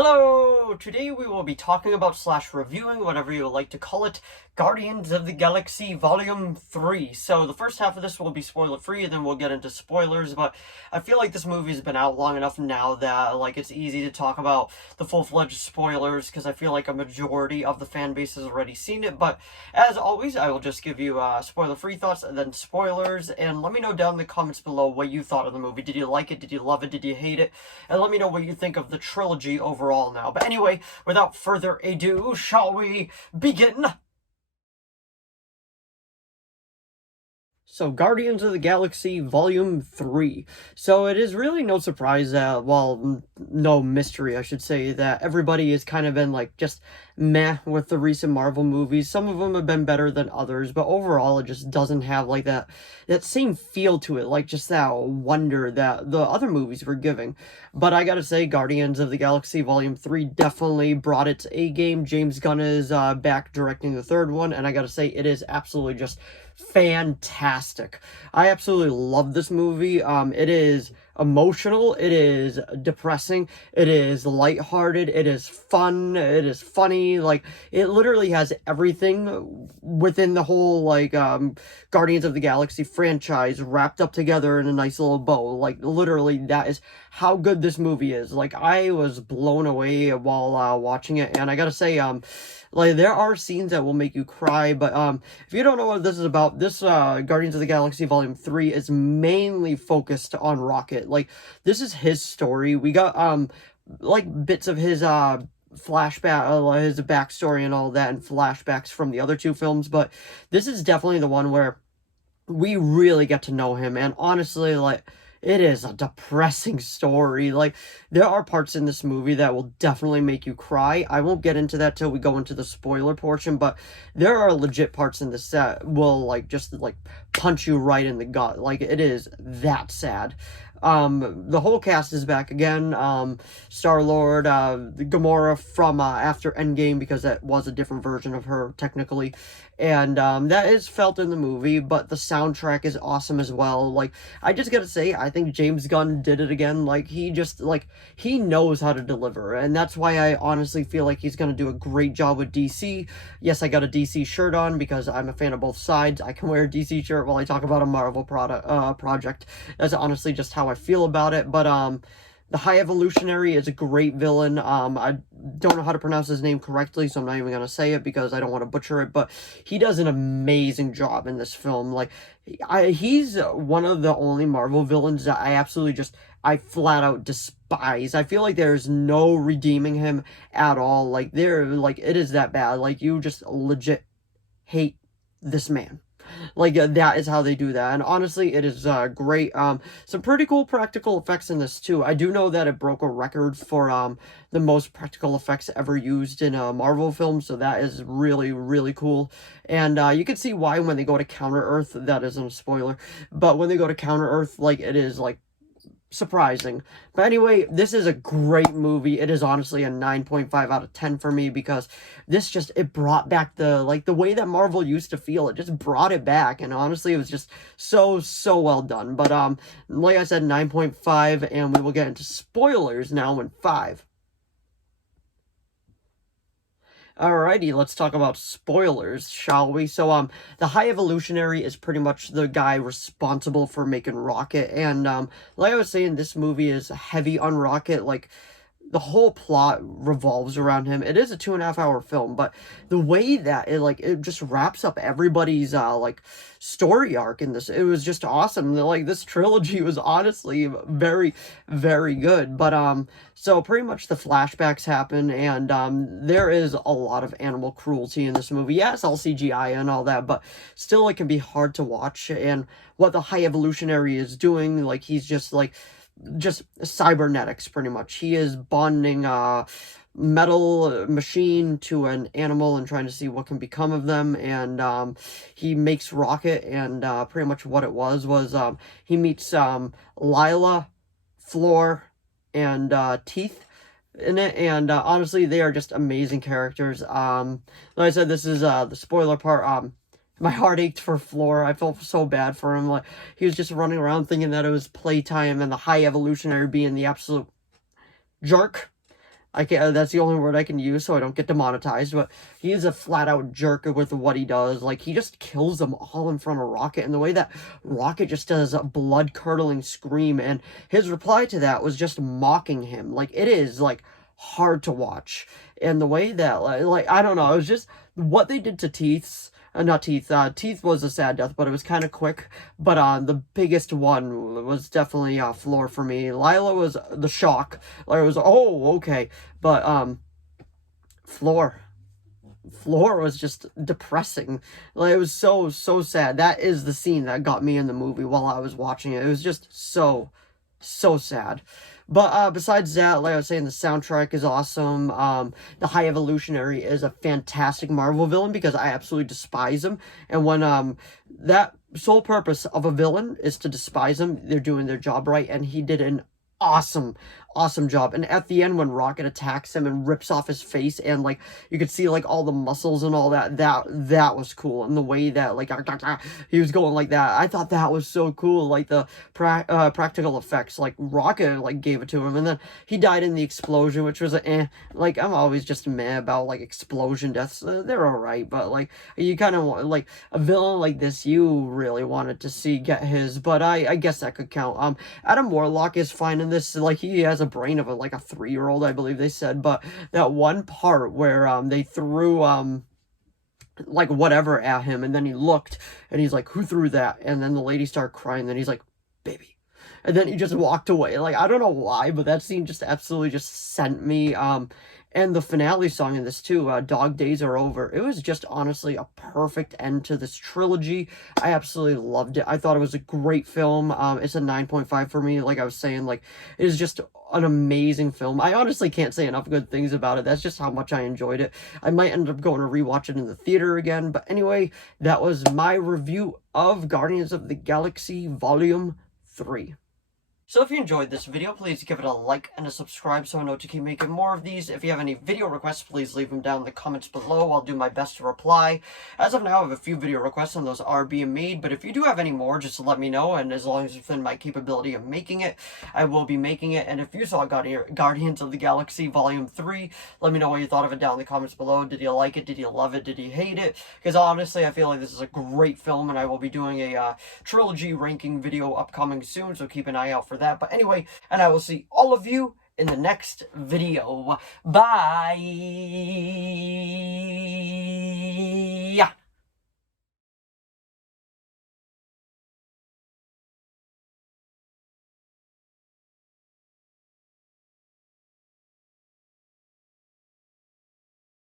Hello! Today we will be talking about slash reviewing, whatever you would like to call it, Guardians of the Galaxy Volume 3. So the first half of this will be spoiler-free, and then we'll get into spoilers, but I feel like this movie's been out long enough now that, it's easy to talk about the full-fledged spoilers, because I feel like a majority of the fan base has already seen it, but as always, I will just give you spoiler-free thoughts and then spoilers, and let me know down in the comments below what you thought of the movie. Did you like it? Did you love it? Did you hate it? And let me know what you think of the trilogy overall now. But anyway, without further ado, shall we begin? So, Guardians of the Galaxy Volume 3. So, it is really no surprise that, no mystery, I should say, that everybody has kind of been, just meh with the recent Marvel movies. Some of them have been better than others, but overall, it just doesn't have, that same feel to it, just that wonder that the other movies were giving. But I gotta say, Guardians of the Galaxy Volume 3 definitely brought its A-game. James Gunn is back directing the third one, and I gotta say, it is absolutely just fantastic. I absolutely love this movie. It is emotional, it is depressing, it is lighthearted, it is fun, it is funny. It literally has everything within the whole Guardians of the Galaxy franchise wrapped up together in a nice little bow. Literally, that is how good this movie is. I was blown away while watching it, and I gotta say, there are scenes that will make you cry, but if you don't know what this is about, this Guardians of the Galaxy Volume 3 is mainly focused on Rocket. This is his story. We got bits of his flashback, his backstory and all that, and flashbacks from the other two films, but this is definitely the one where we really get to know him, and honestly, it is a depressing story. There are parts in this movie that will definitely make you cry. I won't get into that till we go into the spoiler portion, but there are legit parts in this that will, just punch you right in the gut. It is that sad. The whole cast is back again. Star-Lord, Gamora from after Endgame, because that was a different version of her, technically. And that is felt in the movie, but the soundtrack is awesome as well. I just gotta say, I think James Gunn did it again. He knows how to deliver, and that's why I honestly feel like he's gonna do a great job with DC. Yes, I got a DC shirt on because I'm a fan of both sides. I can wear a DC shirt while I talk about a Marvel project. That's honestly just how I feel about it, but the High Evolutionary is a great villain. I don't know how to pronounce his name correctly, so I'm not even going to say it because I don't want to butcher it, but he does an amazing job in this film. He's one of the only Marvel villains that I flat out despise. I feel like there's no redeeming him at all. It is that bad. You just legit hate this man. That is how they do that, and honestly, it is great. Some pretty cool practical effects in this too. I do know that it broke a record for the most practical effects ever used in a Marvel film, so that is really, really cool. And you can see why when they go to Counter-Earth. That isn't a spoiler, but when they go to Counter-Earth, it is surprising. But anyway, this is a great movie. It is honestly a 9.5 out of 10 for me, because it brought back the way that Marvel used to feel. It just brought it back, and honestly, it was just so well done. But like I said, 9.5, and we will get into spoilers now in 5. Alrighty, let's talk about spoilers, shall we? So, the High Evolutionary is pretty much the guy responsible for making Rocket, and, like I was saying, this movie is heavy on Rocket. The whole plot revolves around him. It is a 2.5-hour film, but the way that it just wraps up everybody's story arc in this, it was just awesome. This trilogy was honestly very, very good. But so pretty much the flashbacks happen, and there is a lot of animal cruelty in this movie. Yeah, it's all CGI and all that, but still, it can be hard to watch. And what the High Evolutionary is doing, he's just cybernetics, pretty much. He is bonding a metal machine to an animal and trying to see what can become of them, and he makes Rocket, and pretty much what it was he meets Lila, Floor, and Teeth in it, and honestly, they are just amazing characters. Like I said, this is the spoiler part. My heart ached for Floor. I felt so bad for him. He was just running around thinking that it was playtime, and the High Evolutionary being the absolute jerk. I can't, that's the only word I can use so I don't get demonetized, but he is a flat-out jerk with what he does. Like, he just kills them all in front of Rocket, and the way that Rocket just does a blood-curdling scream, and his reply to that was just mocking him. Like, it is, like, hard to watch. And the way that, like I don't know, it was just, what they did to Teeth's, not Teeth. Teeth was a sad death, but it was kind of quick. But the biggest one was definitely Floor for me. Lila was the shock. Like, it was, oh, okay. But Floor. Floor was just depressing. Like, it was so sad. That is the scene that got me in the movie while I was watching it. It was just so sad. But besides that, like I was saying, the soundtrack is awesome. The High Evolutionary is a fantastic Marvel villain because I absolutely despise him. And when that sole purpose of a villain is to despise him, they're doing their job right, and he did an awesome job. And at the end, when Rocket attacks him and rips off his face, and like you could see like all the muscles and all that was cool. And the way that like he was going like that, I thought that was so cool. Like the practical effects, like Rocket like gave it to him, and then he died in the explosion, which was like I'm always just mad about like explosion deaths. They're all right, but like you kind of want like a villain like this, you really wanted to see get his. But I guess that could count. Adam Warlock is fine in this. Like, he has a brain of like a 3-year-old, I believe they said. But that one part where they threw like whatever at him, and then he looked and he's like, who threw that? And then the lady started crying, and then he's like, baby. And then he just walked away. Like, I don't know why, but that scene just absolutely just sent me. And the finale song in this too, Dog Days Are Over. It was just honestly a perfect end to this trilogy. I absolutely loved it. I thought it was a great film. It's a 9.5 for me. Like I was saying, like, it is just an amazing film. I honestly can't say enough good things about it. That's just how much I enjoyed it. I might end up going to rewatch it in the theater again. But anyway, that was my review of Guardians of the Galaxy Volume 3. So if you enjoyed this video, please give it a like and a subscribe so I know to keep making more of these. If you have any video requests, please leave them down in the comments below. I'll do my best to reply. As of now, I have a few video requests and those are being made, but if you do have any more, just let me know, and as long as it's within my capability of making it, I will be making it. And if you saw Guardians of the Galaxy Volume 3, let me know what you thought of it down in the comments below. Did you like it? Did you love it? Did you hate it? Because honestly, I feel like this is a great film, and I will be doing a trilogy ranking video upcoming soon, so keep an eye out for that. But anyway, and I will see all of you in the next video. Bye!